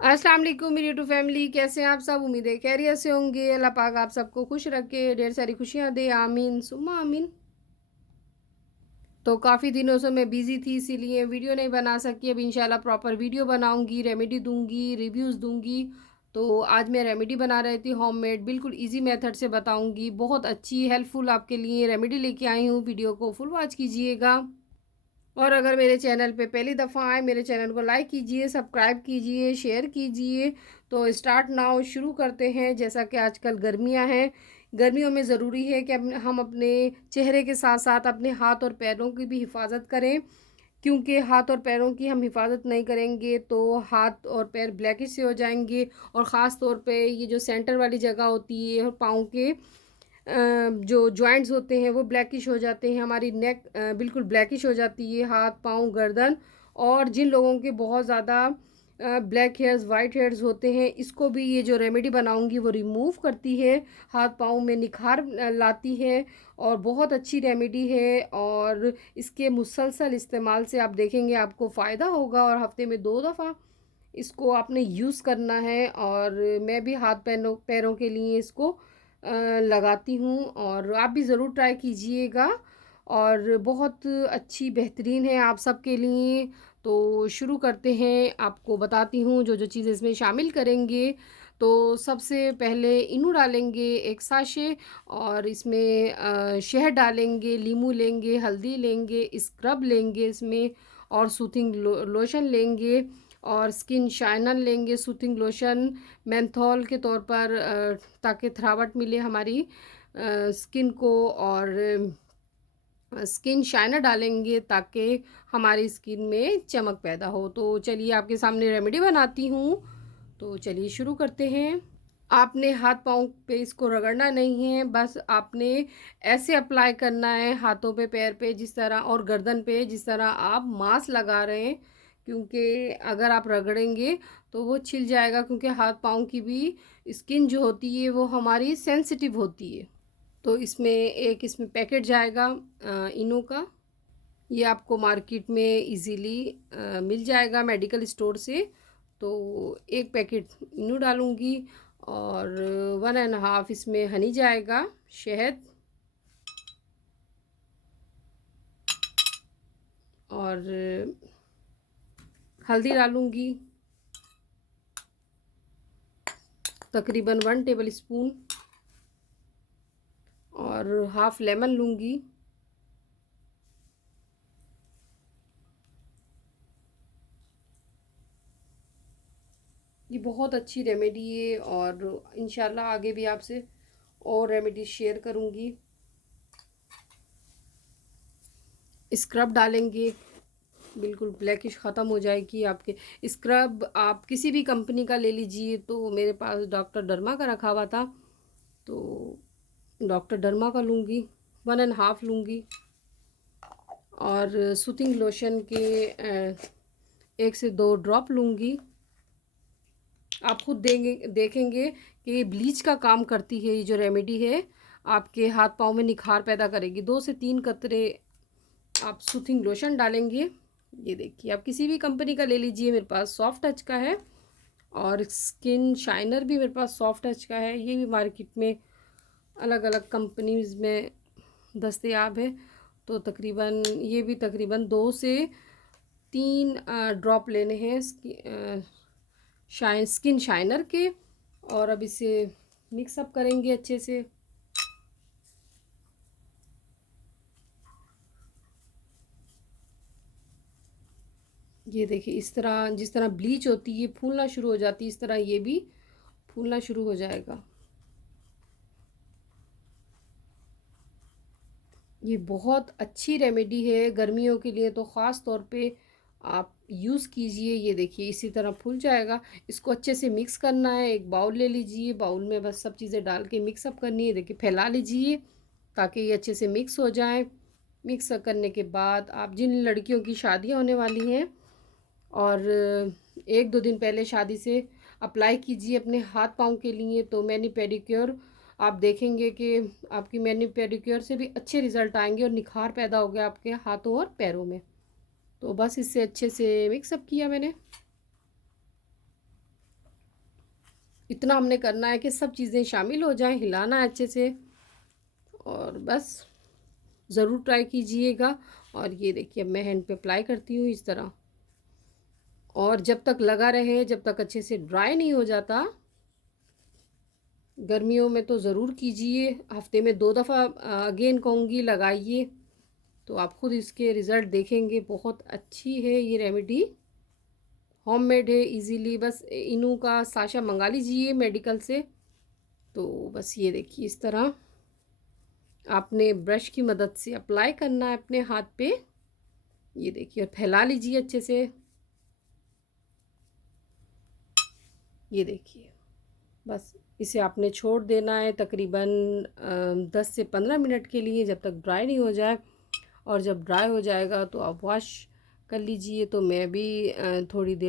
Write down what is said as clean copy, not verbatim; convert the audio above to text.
अस्सलाम वालेकुम मेरी यूट्यूब फैमिली, कैसे हैं आप सब? उम्मीद है खैरियत से होंगे। अल्लाह पाक आप सबको खुश रखे, ढेर सारी खुशियाँ दे, आमीन सुम्मा आमीन। तो काफ़ी दिनों से मैं बिज़ी थी, इसीलिए वीडियो नहीं बना सकी। अब इंशाल्लाह प्रॉपर वीडियो बनाऊंगी, रेमेडी दूंगी, रिव्यूज़ दूंगी। तो आज मैं रेमेडी बना रही थी होममेड, बिल्कुल इजी मेथड से बताऊंगी। बहुत अच्छी हेल्पफुल आपके लिए रेमेडी लेके आई हूँ। वीडियो को फुल वॉच कीजिएगा। और अगर मेरे चैनल पे पहली दफ़ा आए, मेरे चैनल को लाइक कीजिए, सब्सक्राइब कीजिए, शेयर कीजिए। तो स्टार्ट नाउ, शुरू करते हैं। जैसा कि आजकल गर्मियां हैं, गर्मियों में ज़रूरी है कि हम अपने चेहरे के साथ साथ अपने हाथ और पैरों की भी हिफाजत करें। क्योंकि हाथ और पैरों की हम हिफाजत नहीं करेंगे तो हाथ और पैर ब्लैकिश से हो जाएंगे। और ख़ास तौर पे ये जो सेंटर वाली जगह होती है और पाँव के जो जॉइंट्स होते हैं वो ब्लैकिश हो जाते हैं। हमारी नेक बिल्कुल ब्लैकिश हो जाती है, हाथ पाँव गर्दन। और जिन लोगों के बहुत ज़्यादा ब्लैक हेयर्स वाइट हेयर्स होते हैं, इसको भी ये जो रेमेडी बनाऊंगी वो रिमूव करती है, हाथ पाँव में निखार लाती है। और बहुत अच्छी रेमेडी है। और इसके मुसलसल इस्तेमाल से आप देखेंगे आपको फ़ायदा होगा। और हफ्ते में 2 दफ़ा इसको आपने यूज़ करना है। और मैं भी हाथ पैरों पैरों के लिए इसको लगाती हूँ, और आप भी ज़रूर ट्राई कीजिएगा। और बहुत अच्छी बेहतरीन है आप सबके लिए। तो शुरू करते हैं, आपको बताती हूँ जो जो चीज़ें इसमें शामिल करेंगे। तो सबसे पहले इनो डालेंगे 1 साशे, और इसमें शहद डालेंगे, लीमू लेंगे, हल्दी लेंगे, स्क्रब लेंगे इसमें, और सूथिंग लोशन लेंगे, और स्किन शाइनर लेंगे, सूथिंग लोशन मेंथॉल के तौर पर, ताकि थरावट मिले हमारी स्किन को। और स्किन शाइनर डालेंगे ताकि हमारी स्किन में चमक पैदा हो। तो चलिए आपके सामने रेमेडी बनाती हूँ। तो चलिए शुरू करते हैं। आपने हाथ पाँव पे इसको रगड़ना नहीं है, बस आपने ऐसे अप्लाई करना है हाथों पे, पैर पे, जिस तरह, और गर्दन पे जिस तरह आप मास्क लगा रहे हैं। क्योंकि अगर आप रगड़ेंगे तो वो छिल जाएगा, क्योंकि हाथ पाँव की भी स्किन जो होती है वो हमारी सेंसिटिव होती है। तो इसमें पैकेट जाएगा इनो का। ये आपको मार्केट में इजीली मिल जाएगा मेडिकल स्टोर से। तो एक पैकेट इनो डालूंगी, और 1.5 इसमें हनी जाएगा, शहद, और हल्दी डालूंगी तकरीबन 1 टेबल स्पून, और हाफ लेमन लूँगी। ये बहुत अच्छी रेमेडी है, और इंशाल्लाह आगे भी आपसे और रेमेडी शेयर करूँगी। स्क्रब डालेंगे, बिल्कुल ब्लैकिश ख़त्म हो जाएगी आपके। स्क्रब आप किसी भी कंपनी का ले लीजिए। तो मेरे पास डॉक्टर डर्मा का रखा हुआ था, तो डॉक्टर डर्मा का लूँगी, 1.5 लूँगी। और सूथिंग लोशन के 1 से 2 ड्रॉप लूँगी। आप खुद देंगे देखेंगे कि ये ब्लीच का काम करती है। ये जो रेमेडी है आपके हाथ पाँव में निखार पैदा करेगी। 2 से 3 कतरे आप सूथिंग लोशन डालेंगे। ये देखिए, आप किसी भी कंपनी का ले लीजिए, मेरे पास सॉफ्ट टच का है। और स्किन शाइनर भी मेरे पास सॉफ्ट टच का है। ये भी मार्केट में अलग अलग कंपनीज में दस्तयाब है। तो तकरीबन ये भी तकरीबन 2 से 3 ड्रॉप लेने हैं स्किन शाइनर के। और अब इसे मिक्स अप करेंगे अच्छे से। ये देखिए, इस तरह, जिस तरह ब्लीच होती है फूलना शुरू हो जाती है, इस तरह ये भी फूलना शुरू हो जाएगा। ये बहुत अच्छी रेमेडी है गर्मियों के लिए, तो ख़ास तौर पे आप यूज़ कीजिए। ये देखिए इसी तरह फूल जाएगा। इसको अच्छे से मिक्स करना है। एक बाउल ले लीजिए, बाउल में बस सब चीज़ें डाल के मिक्स अप करनी है। देखिए फैला लीजिए ताकि ये अच्छे से मिक्स हो जाए। मिक्स करने के बाद आप जिन लड़कियों की शादियाँ होने वाली हैं, और 1-2 दिन पहले शादी से अप्लाई कीजिए अपने हाथ पाँव के लिए। तो मैनी पेडिक्योर आप देखेंगे कि आपकी मैनी पेडिक्योर से भी अच्छे रिज़ल्ट आएंगे, और निखार पैदा हो गया आपके हाथों और पैरों में। तो बस इससे अच्छे से मिक्सअप किया मैंने। इतना हमने करना है कि सब चीज़ें शामिल हो जाएं, हिलाना है अच्छे से। और बस ज़रूर ट्राई कीजिएगा। और ये देखिए मैं हैंड पे अप्लाई करती हूँ इस तरह, और जब तक लगा रहे, जब तक अच्छे से ड्राई नहीं हो जाता। गर्मियों में तो ज़रूर कीजिए, हफ्ते में 2 दफ़ा अगेन कहूँगी लगाइए, तो आप खुद इसके रिज़ल्ट देखेंगे। बहुत अच्छी है ये रेमेडी, होममेड है, इजीली। बस इनू का साशा मंगा लीजिए मेडिकल से। तो बस ये देखिए इस तरह आपने ब्रश की मदद से अप्लाई करना है अपने हाथ पे। ये देखिए, और फैला लीजिए अच्छे से। ये देखिए, बस इसे आपने छोड़ देना है तकरीबन 10 से 15 मिनट के लिए, जब तक ड्राई नहीं हो जाए। और जब ड्राई हो जाएगा तो आप वॉश कर लीजिए। तो मैं भी थोड़ी देर